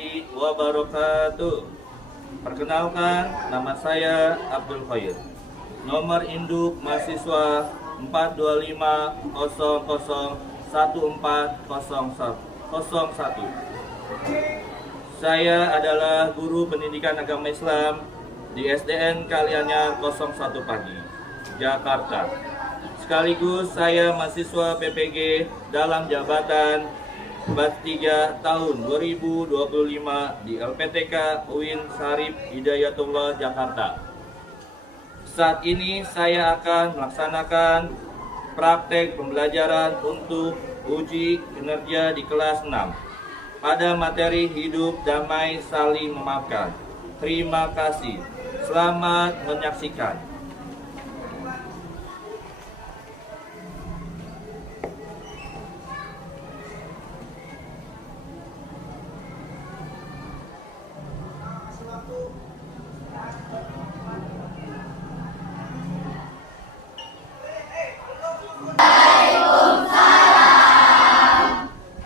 warahmatullahi wabarakatuh. Perkenalkan, nama saya Abdul Khair. Nomor induk mahasiswa 425001401. Saya adalah guru pendidikan agama Islam di SDN Kalianyar 01 Pagi, Jakarta. Sekaligus saya mahasiswa PPG dalam jabatan batch 3 tahun 2025 di LPTK UIN Syarif Hidayatullah Jakarta. Saat ini saya akan melaksanakan praktek pembelajaran untuk uji kinerja di kelas 6 pada materi hidup damai saling memaafkan. Terima kasih. Selamat menyaksikan.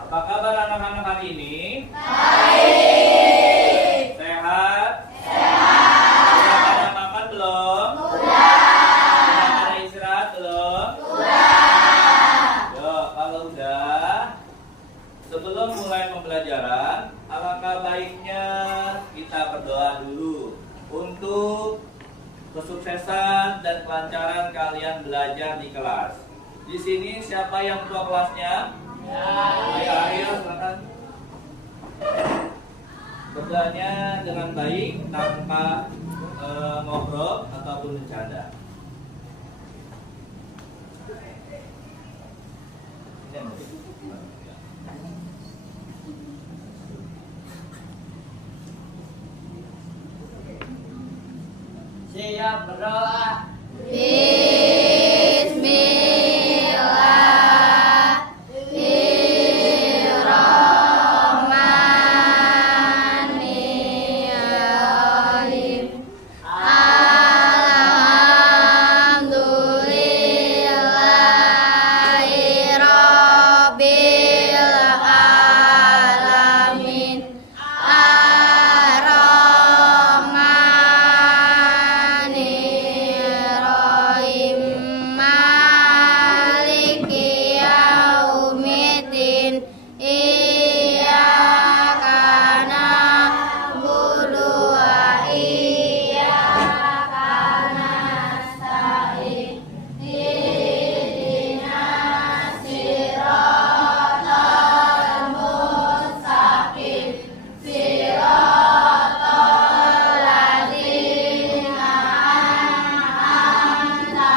Apa kabar anak-anak hari ini? Baik. Sehat? Sehat. Sudah pada makan belum? Sudah. Sudah pada istirahat belum? Sudah. Yuk, kalau udah, sebelum mulai pembelajaran, alangkah baiknya kita berdoa dulu untuk kesuksesan dan kelancaran kalian belajar di kelas. Di sini siapa yang ketua kelasnya? Ayo, silakan. Berdoanya dengan baik tanpa ngobrol ataupun bercanda. Siap berdoa. Bismillahirrahmanirrahim. Alhamdulillahirabbil alamin. Ar-Rahmanirrahim. Maliki yaumiddin. Iyyaka na'budu wa iyyaka nasta'in. Ihdinas siratal mustaqim. Siratal ladzina an'amta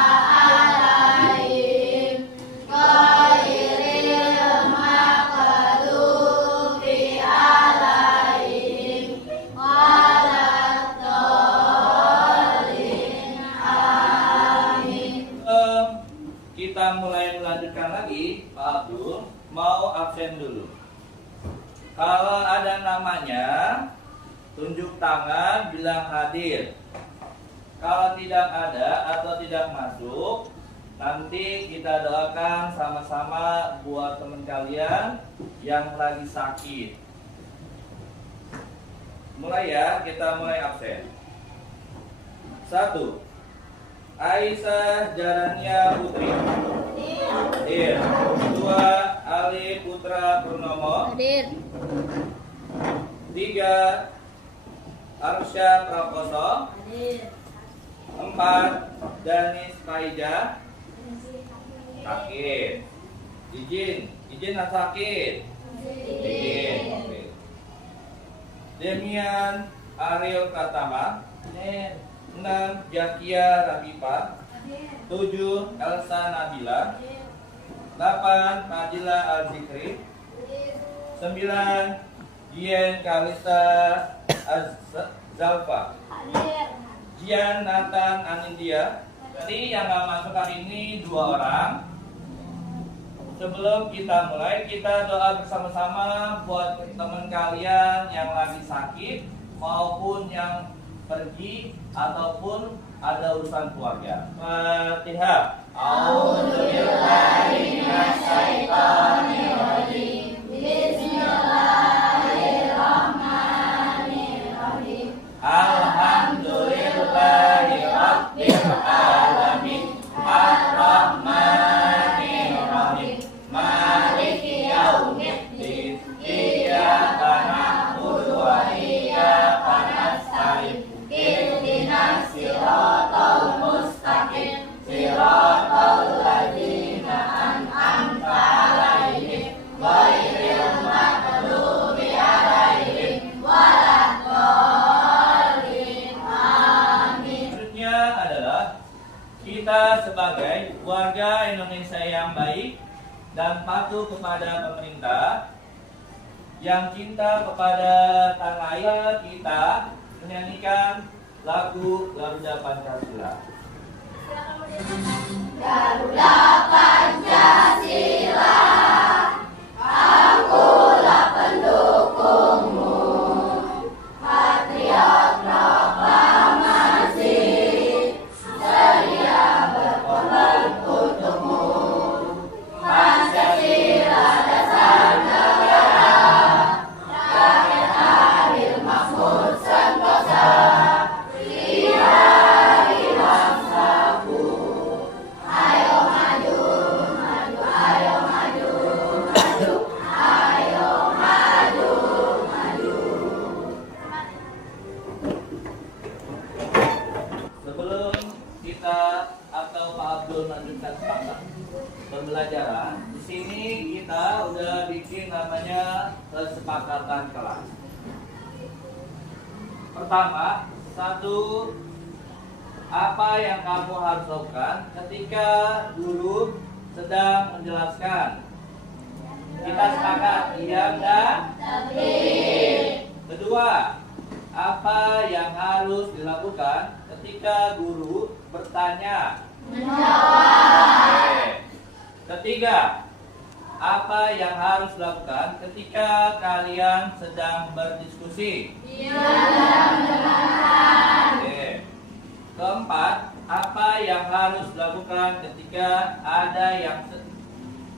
'alaihim ghairil maghdubi 'alaihim waladdallin. Amin. Kita mulai melanjutkan lagi, Pak Abdul. Mau absen dulu. Kalau ada namanya, tunjuk tangan, bilang hadir. Kalau tidak ada atau tidak masuk, nanti kita doakan sama-sama buat teman kalian yang lagi sakit. Mulai ya, kita mulai absen. 1. Aisyah Jarania Putri. Hadir. 2. Ali Putra Purnomo. Hadir. 3. Arsyad Prakoso. Hadir. 4. Danis Faija. Sakit. Izin sakit. Izin. Oke. Demian Ariel Pratama. 6. Jakia Rabipa. 7. Elsa Nabila. 8. Fadila Al-Zikri. 9. Dian Kalista Zalfa. Jian Nathan Anindya. Jadi yang gak masuk hari ini 2 orang. Sebelum kita mulai, kita doa bersama-sama buat teman kalian yang lagi sakit maupun yang pergi ataupun ada urusan keluarga. Fatihah. A'udzubillahi minasyaitonirrajim. Bismillahirrahmanirrahim. dan patuh kepada pemerintah, yang cinta kepada tanah air kita, menyanyikan lagu Garuda Pancasila. Garuda Pancasila, akulah pendukungmu, patriot proklamasi, sedia berkorban untukmu. Pancasila dasar negara, rakyat adil makmur sentosa, hari bangsaku. Ayo maju, maju, ayo maju, maju, ayo maju, maju. Sebelum kita atau Pak Abdul melanjutkan pembelajaran, di sini kita udah bikin namanya kesepakatan kelas. Pertama, satu, apa yang kamu harus lakukan ketika guru sedang menjelaskan? Kita sepakat diam dan Tapi kedua, apa yang harus dilakukan ketika guru bertanya? menjawab. Oke. Ketiga, apa yang harus dilakukan ketika kalian sedang berdiskusi? Oke. Keempat, apa yang harus dilakukan ketika ada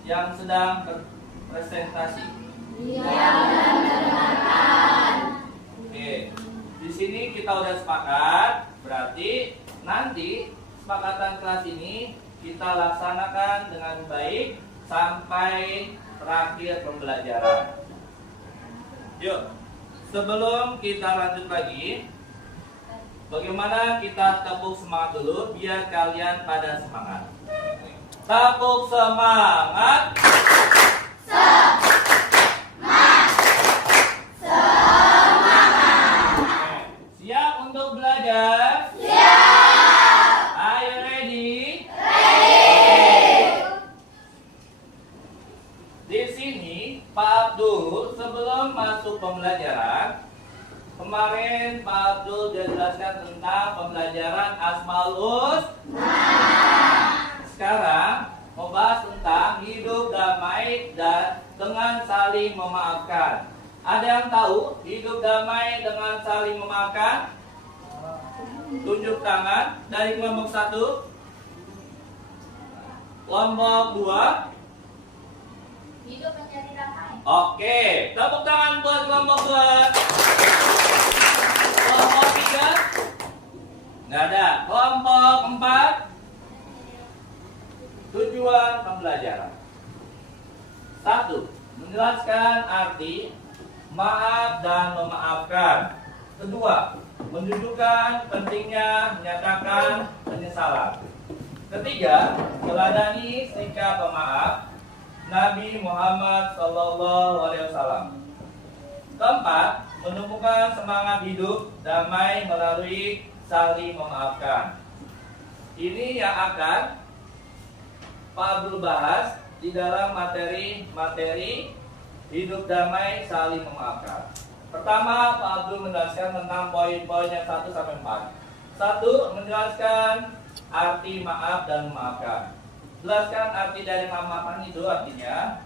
yang sedang berpresentasi? Oke. Di sini kita udah sepakat, berarti nanti kesepakatan kelas ini kita laksanakan dengan baik sampai terakhir pembelajaran. Yuk, sebelum kita lanjut lagi, bagaimana kita tepuk semangat dulu biar kalian pada semangat. Tepuk semangat. Siap untuk belajar? Siap. Are you ready? Di sini Pak Abdul sebelum masuk pembelajaran, kemarin Pak Abdul jelaskan tentang pembelajaran Asmaul Husna. Sekarang membahas tentang hidup damai dan dengan saling memaafkan. Ada yang tahu hidup damai dengan saling memaafkan? Tunjuk tangan dari kelompok 1, kelompok 2. Hidup menjadi damai. Oke, tepuk tangan buat kelompok 2. Kelompok 3? Nggak ada. Kelompok 4? Tujuan pembelajaran 1. Menjelaskan arti maaf dan memaafkan. Kedua, menunjukkan pentingnya menyatakan penyesalan. Ketiga, meladani sikap pemaaf Nabi Muhammad SAW. Keempat, menemukan semangat hidup damai melalui saling memaafkan. Ini yang akan Pak Abdul bahas di dalam materi hidup damai saling memaafkan. Pertama, Pak Abdul menjelaskan tentang poin-poin yang 1 sampai 4. 1. Menjelaskan arti maaf dan memaafkan. Jelaskan arti dari memaafkan itu, artinya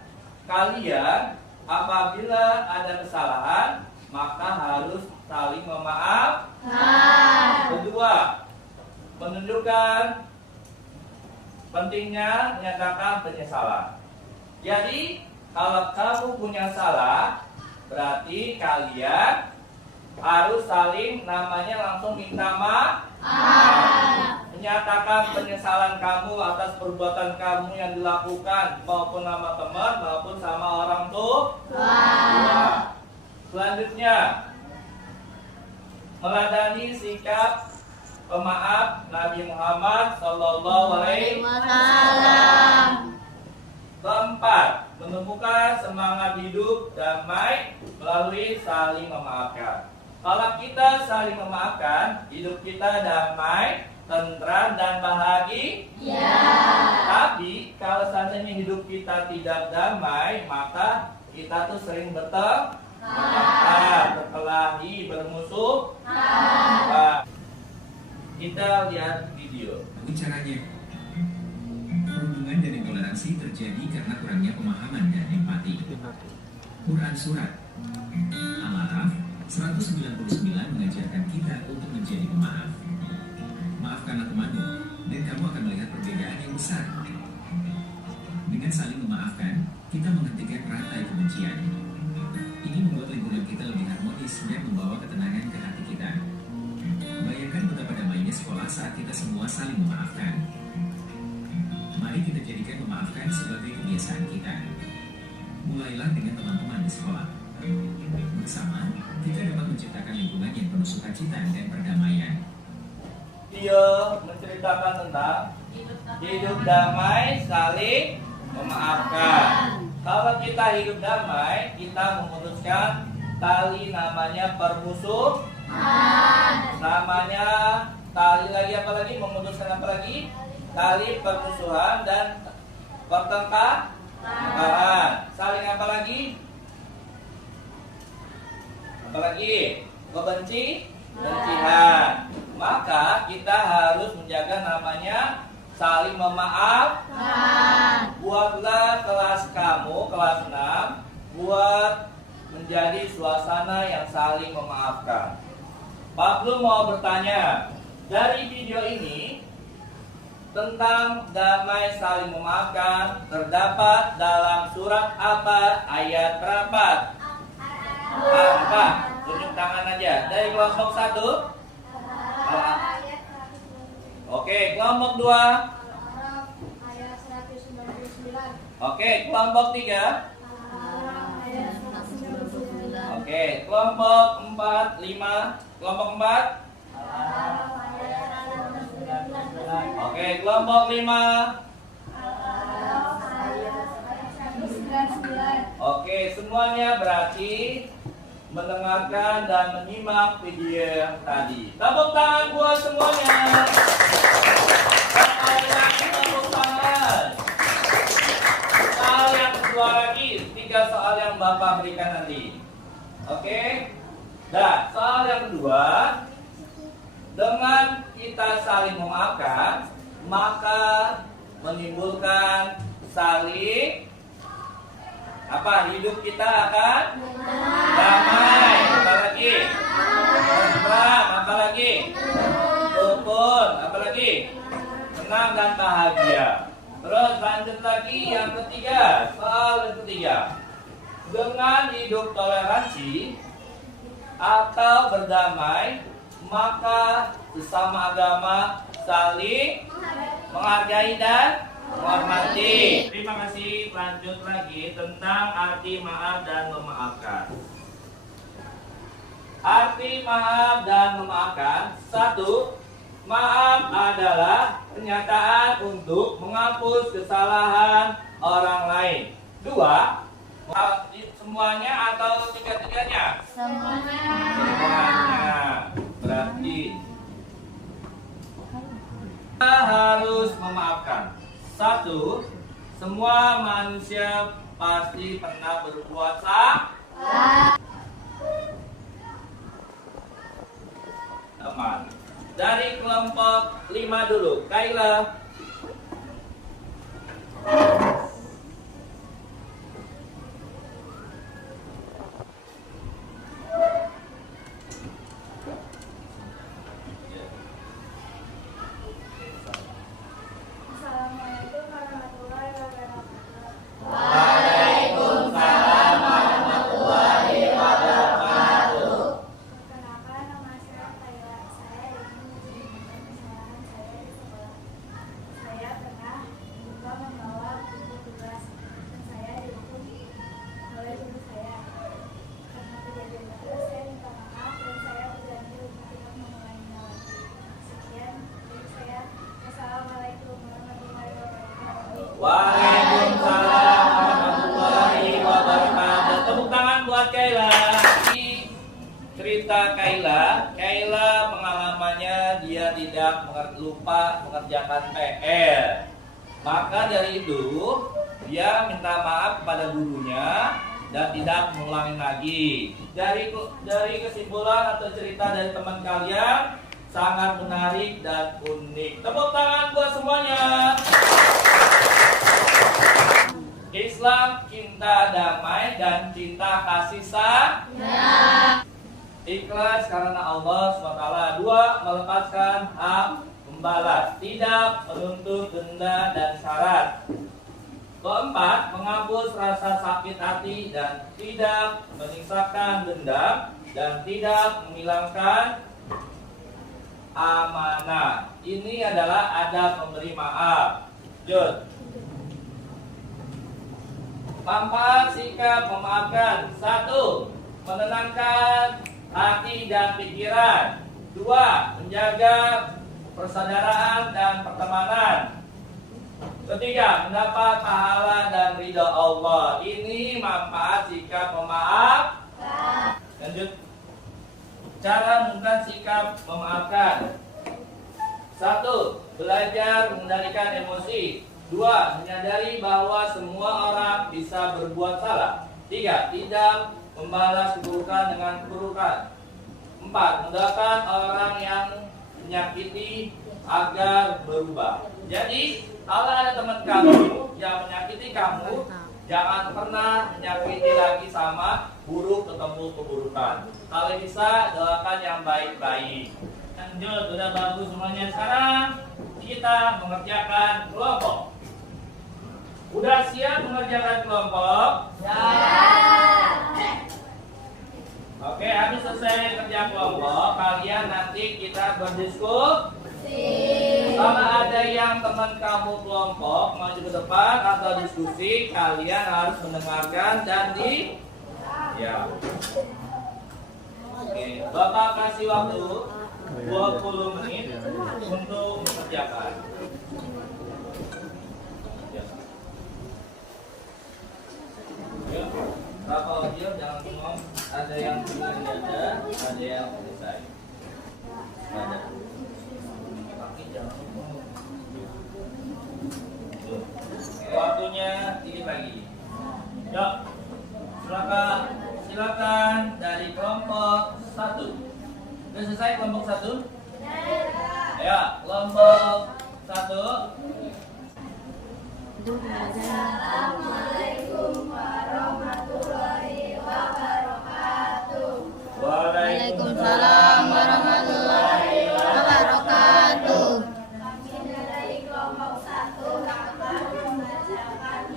kalian apabila ada kesalahan maka harus saling memaafkan. Kedua, menunjukkan pentingnya menyatakan penyesalan. Jadi kalau kamu punya salah, berarti kalian harus saling namanya langsung minta maaf. Menyatakan penyesalan kamu atas perbuatan kamu yang dilakukan maupun sama teman maupun sama orang tua. Selanjutnya, meladani sikap pemaaf Nabi Muhammad SAW. Keempat, menemukan semangat hidup damai melalui saling memaafkan. Kalau kita saling memaafkan, hidup kita damai, tentram, dan bahagia. Tapi kalau seandainya hidup kita tidak damai, maka kita tuh sering berkelahi, bermusuh. Kita lihat video. Caranya, perundungan dan intoleransi terjadi karena kurangnya pemahaman dan empati. Quran Surat Al-A'raf 199 mengajarkan kita untuk menjadi pemaaf. Maafkanlah temanmu, dan kamu akan melihat perbedaan yang besar. Dengan saling memaafkan, kita menghentikan rantai kebencian. Ini membuat lingkungan kita lebih harmonis dan membawa ketenangan ke hati kita. Bayangkan betapa damainya sekolah saat kita semua saling memaafkan. Mari kita jadikan memaafkan sebagai kebiasaan kita. Mulailah dengan teman-teman di sekolah. Bersama, kita dapat menciptakan lingkungan yang penuh sukacita dan perdamaian. Dia menceritakan tentang hidup damai, saling memaafkan. Kalau kita hidup damai, kita memutuskan tali namanya permusuhan. Namanya tali lagi apa lagi? Memutuskan apa lagi? Tali permusuhan dan pertengkaran. Saling apa lagi? Apa lagi? Kebencian. Maka kita harus menjaga namanya saling memaafkan. Buatlah kelas kamu, kelas 6, buat menjadi suasana yang saling memaafkan. Pak Blum mau bertanya, dari video ini tentang damai saling memaafkan terdapat dalam surat apa, ayat berapa? Apa? Tunjuk tangan aja. Dari kelompok 1. Oke, kelompok 2. Ayat 199. Oke, kelompok 3. Ayat 199. Oke, kelompok 4, 5. Kelompok 4. Oke, kelompok 5. Oke, semuanya berarti mendengarkan dan menyimak video yang tadi. Tepuk tangan buat semuanya. Sekali lagi tepuk tangan. Soal yang kedua lagi, 3 soal yang Bapak berikan nanti. Oke? Dan soal yang kedua, dengan kita saling memaafkan, maka menimbulkan saling apa? Hidup kita akan damai. Apa lagi? Tentram. Apa lagi? Rukun. Apa lagi? Senang dan bahagia. Terus lanjut lagi yang ketiga. Soal yang ketiga. Dengan hidup toleransi atau berdamai, maka sesama agama saling menghargai dan menghormati. Terima kasih. Lanjut lagi tentang arti maaf dan memaafkan. Arti maaf dan memaafkan. 1. Maaf adalah pernyataan untuk menghapus kesalahan orang lain. 2. Semuanya atau tiga-tiganya? Semuanya. Berarti kita harus memaafkan. 1. Semua manusia pasti pernah berbuat salah. Teman. Dari kelompok 5 dulu, Kaila. Assalamualaikum warahmatullahi wabarakatuh. Waalaikumsalam warahmatullahi wabarakatuh. Perkenalkan, nama saya Kaila. Saya ingin menceritakan kesalahan saya di sekolah. Kaila. Kaila pengalamannya dia tidak lupa mengerjakan PR. Maka dari itu dia minta maaf kepada gurunya dan tidak mengulangi lagi. Dari kesimpulan atau cerita dari teman kalian sangat menarik dan unik. Tepuk tangan buat semuanya. Islam cinta damai dan cinta kasih sayang. Ikhlas karena Allah SWT. 2. Melepaskan hak membalas, tidak menuntut denda dan syarat. 4. Menghapus rasa sakit hati dan tidak menyisakan dendam dan tidak menghilangkan amanah. Ini adalah adab memberi maaf. Jod. Manfaat sikap memaafkan. 1. Menenangkan hati dan pikiran. 2. Menjaga persaudaraan dan pertemanan. 3. Mendapat pahala dan ridha Allah. Ini manfaat sikap memaafkan. Lanjut. Cara menentukan sikap memaafkan. 1. Belajar mengendalikan emosi. 2. Menyadari bahwa semua orang bisa berbuat salah. 3. Tidak membalas keburukan dengan keburukan. 4. Mendoakan orang yang menyakiti agar berubah. Jadi, kalau ada teman kamu yang menyakiti kamu, jangan pernah menyakiti lagi sama buruk ketemu keburukan. Kalau bisa, doakan yang baik-baik. Lanjut, sudah bagus semuanya. Sekarang kita mengerjakan kelompok. Udah siap mengerjakan kelompok? Ya. Oke, habis selesai kerja kelompok, kalian nanti kita berdiskusi. Kalau ada yang teman kamu kelompok maju ke depan atau diskusi, kalian harus mendengarkan dan ya. Oke, Bapak kasih waktu 20 menit untuk mengerjakan. Berapa audio jangan bingung. Ada yang bilang ada yang selesai. Ada. Tapi jangan bingung. Waktunya dikit lagi. Yuk, silakan dari kelompok 1. Sudah selesai kelompok 1? Ya, kelompok 1. Assalamualaikum warahmatullahi wabarakatuh. Waalaikumsalam warahmatullahi wabarakatuh. Kami dari kelompok 1 akan membacakan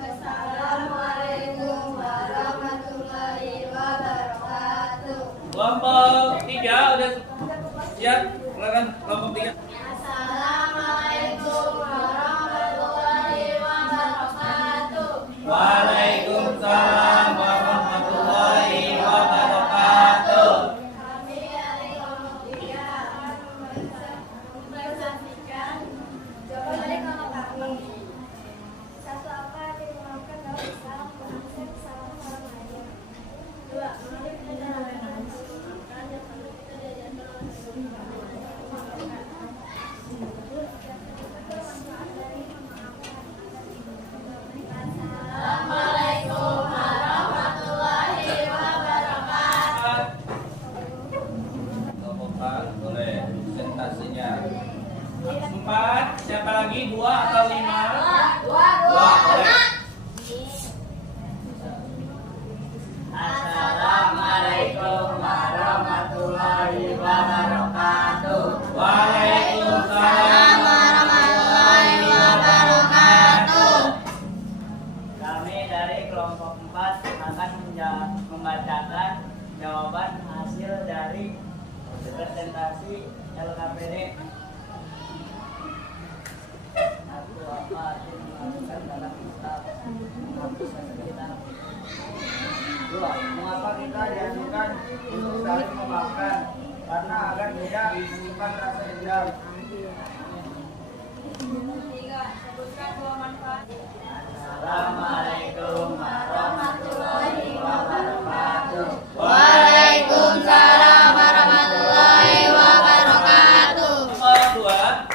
Assalamualaikum warahmatullahi wabarakatuh. Kelompok 3 udah siap? Silakan kelompok 3. Assalamualaikum warahmatullahi wabarakatuh. Waalaikumsalam warahmatullahi wabarakatuh. Kami dari kelompok 3 akan mempresentasikan jawaban dari kelompok kami. 1. Apa yang dimaafkan dalam Islam? Memaafkan kesalahan orang lain. 2. Mengenai penyelesaian memaafkan yang perlu kita diajarkan oleh agama. Assalamualaikum warahmatullahi wabarakatuh. Kelompok 4 boleh presentasinya. 4, siapa lagi? 2 atau 5? 2 boleh. Assalamualaikum warahmatullahi wabarakatuh. Waalaikumsalam warahmatullahi wabarakatuh. Kami dari kelompok 4 akan membacakan jawaban hasil dari presentasi LKPD. 1. Apa yang dimaafkan dalam Islam? menghapuskan sakit kita. 2. Mengapa kita dianjurkan untuk saling memaafkan? Karena agar tidak menyimpan rasa dendam. 3. Sebutkan 2 manfaat. Assalamualaikum warahmatullahi wabarakatuh. Waalaikumsalam warahmatullahi wabarakatuh. Nomor 2.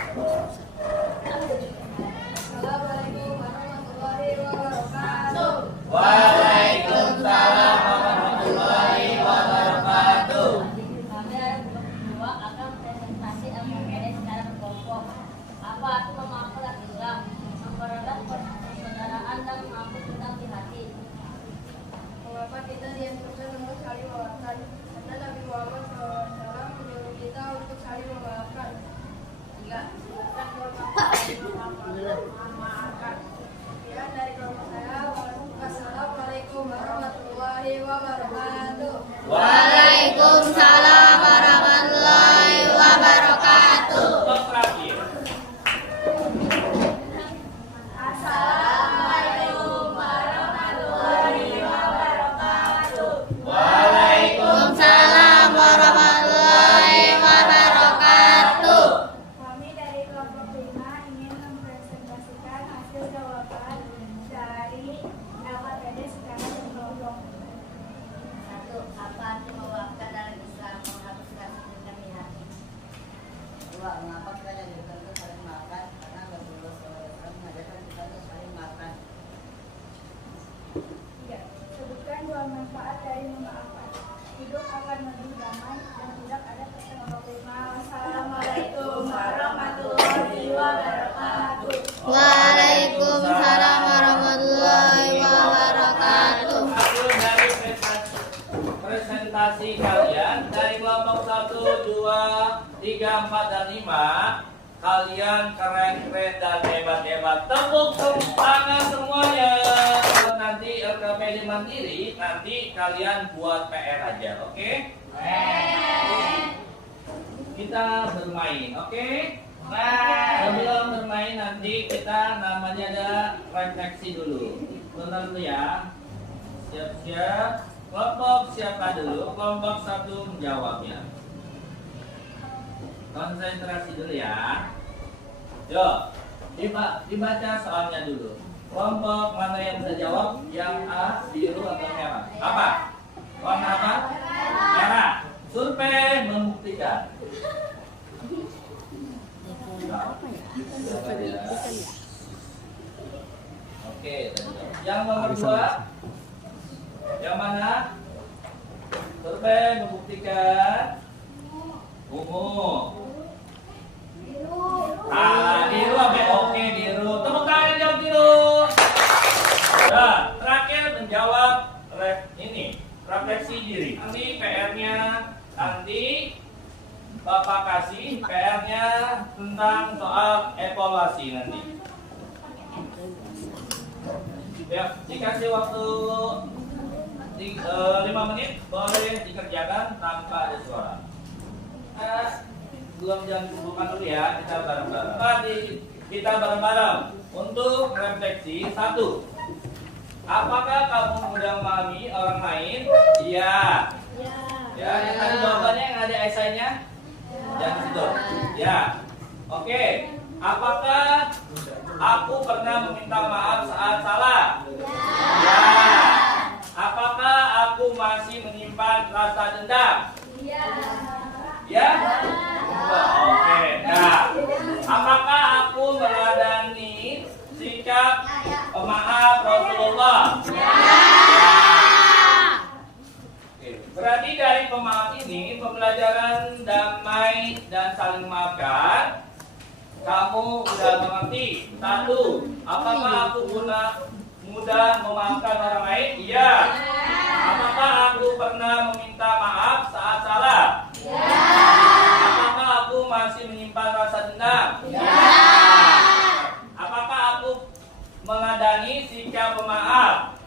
Assalamualaikum warahmatullahi wabarakatuh. Waalaikumsalam warahmatullahi wabarakatuh. Kami ada berdua akan presentasi LKPD secara berkelompok. Apa itu memaafkan dan Islam? Mempererat persaudaraan dan mengampuni tentang di hati. Mengapa kita dianjurkan untuk saling memaafkan? Karena Nabi Muhammad SAW menyuruh kita untuk saling memaafkan. 3. Sebutkan 2 manfaat memaafkan. Sekian dari kelompok saya. Wassalamualaikum warahmatullahi wabarakatuh. Waalaikumsalam warahmatullahi wabarakatuh. Untuk terakhir. Assalamualaikum warahmatullahi wabarakatuh. Waalaikumsalam warahmatullahi wabarakatuh. Kami dari kelompok 5 ingin mempresentasikan hasil jawaban dari LKPD secara berkelompok. 1. Apa arti memaafkan dalam Islam? Menghapuskan dendam di hati. 2. Mengapa kita dianjurkan untuk saling memaafkan? Karena Rasulullah SAW mengajarkan kita untuk saling memaafkan. 3. Sebutkan 2 manfaat dari memaafkan. Hidup akan lebih damai dan tidak ada perselingkuhan. Wassalamualaikum warahmatullahi wabarakatuh. Waalaikumsalam warahmatullahi wabarakatuh. Hasil dari presentasi kalian dari kelompok 1, 2, 3, 4, dan 5. Kalian keren dan hebat. Tepuk tangan semuanya. Nanti LKPD mandiri, nanti kalian buat PR aja, oke? Kita bermain, oke? Sebelum bermain nanti kita namanya ada refleksi dulu. Benar dulu ya. Siap-siap. Kelompok siapa dulu? Kelompok 1 menjawabnya. Konsentrasi dulu ya. Yuk, dibaca soalnya dulu. Kelompok mana yang bisa jawab? Yang A, biru atau merah? Apa? Warna apa? Merah. Survei membuktikan. Oke, yang nomor 2. Yang mana? Survei membuktikan ungu. Biru apa? Oke, biru. Tepuk tangan jawab biru. Nah, terakhir menjawab refleksi diri. Nanti PR-nya nanti Bapak kasih PR-nya tentang soal evaluasi nanti. Ya, dikasih waktu 5 menit, boleh dikerjakan tanpa ada suara. Belum jangan kumpulkan dulu ya, kita bareng-bareng. Kita bareng-bareng untuk refleksi. 1. Apakah kamu mudah memahami orang lain? Iya. Ya, yang tadi jawabannya yang ada esainya? Jangan situ. Ya. Oke. Apakah aku pernah meminta maaf saat salah? Ya. Apakah aku masih menyimpan rasa dendam? Ya? Oke. Nah, apakah aku meladani sikap pemaaf Rasulullah? Oke. Berarti dari pemaaf ini pembelajaran damai dan saling memaafkan. Kamu sudah mengerti. 1. Apakah aku mudah memaafkan orang lain? Iya. Apakah aku pernah meminta maaf saat salah? Apakah aku masih menyimpan rasa dendam? Apakah aku meladani sikap pemaaf?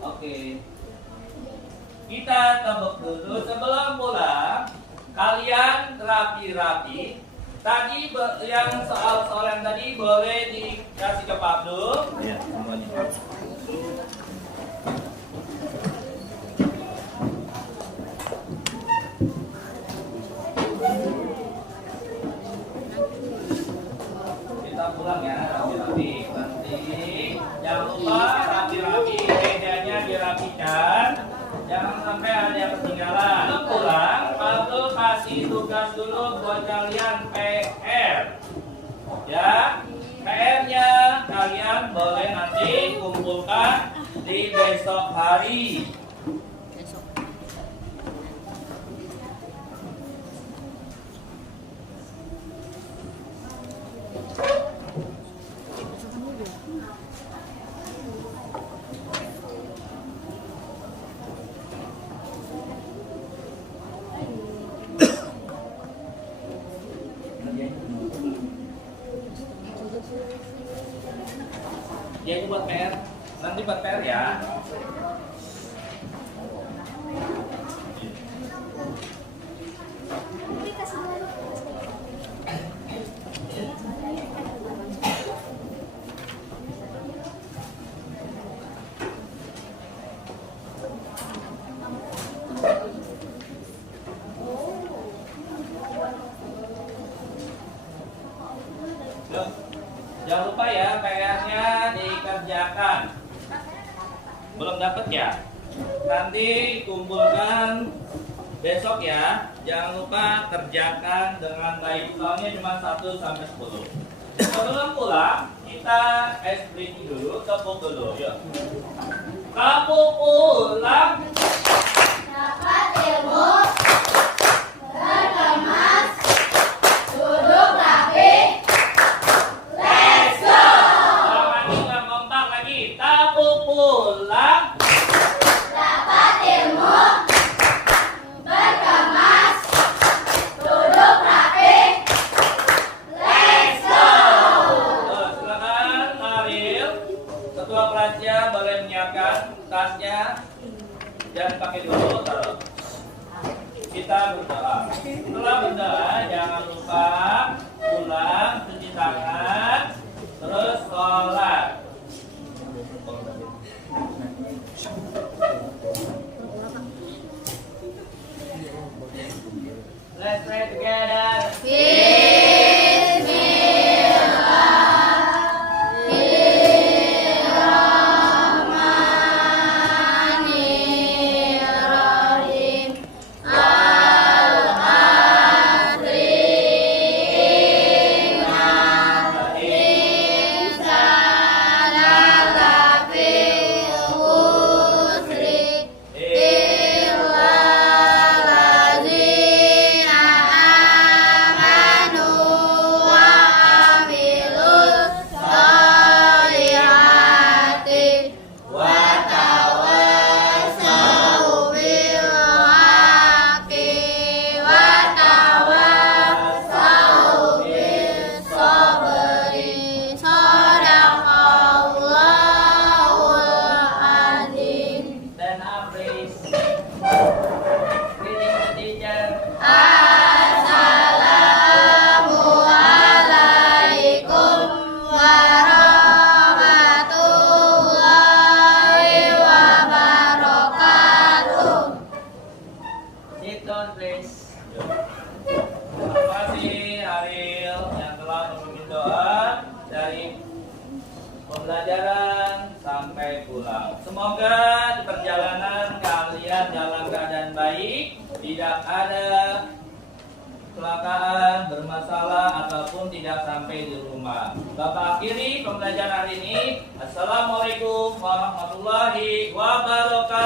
Oke. Oke. Kita tebak dulu sebelum pulang. kalian rapi-rapi. Tadi yang soal-soal yang tadi boleh dikasih ke Pak Abdul. Ya, semuanya. Kita pulang ya, rapi-rapi. Nanti jangan lupa rapi-rapi, mejanya dirapikan. Jangan sampai ada yang ketinggalan. Sebelum pulang, Pak Abdul kasih tugas dulu buat kalian PR. Ya, PR-nya kalian boleh nanti kumpulkan di besok hari. Ya, itu buat PR. Nanti buat PR ya. Yuk. Jangan lupa ya PR-nya dikerjakan. Belum dapat ya? Nanti kumpulkan besok ya. Jangan lupa kerjakan dengan baik. Soalnya cuma 1 sampai 10. Sebelum pulang, kita ice breaking dulu, tepuk dulu. Yuk. Kamu pulang Dapat ilmu, berkemas, duduk rapi. Let's go! Jangan lupa kompak lagi. Kamu pulang Dapat ilmu, berkemas, duduk rapi. Let's go! Silakan Ariel, ketua kelasnya boleh menyiapkan tasnya. Jangan pakai dulu, taruh. Kita berdoa. Setelah berdoa, jangan lupa pulang, cuci tangan, terus sholat. Let's pray together. Bismillahirrahmanirrahim. Then up, please. Greeting the teacher. Assalamualaikum warahmatullahi wabarakatuh. Sit down, please. Terima kasih Ariel yang telah memimpin doa dari pembelajaran sampai pulang. Semoga di perjalanan kalian dalam keadaan baik, tidak ada kecelakaan, bermasalah ataupun tidak sampai di rumah. Bapak akhiri pembelajaran hari ini. Assalamualaikum warahmatullahi wabarakatuh.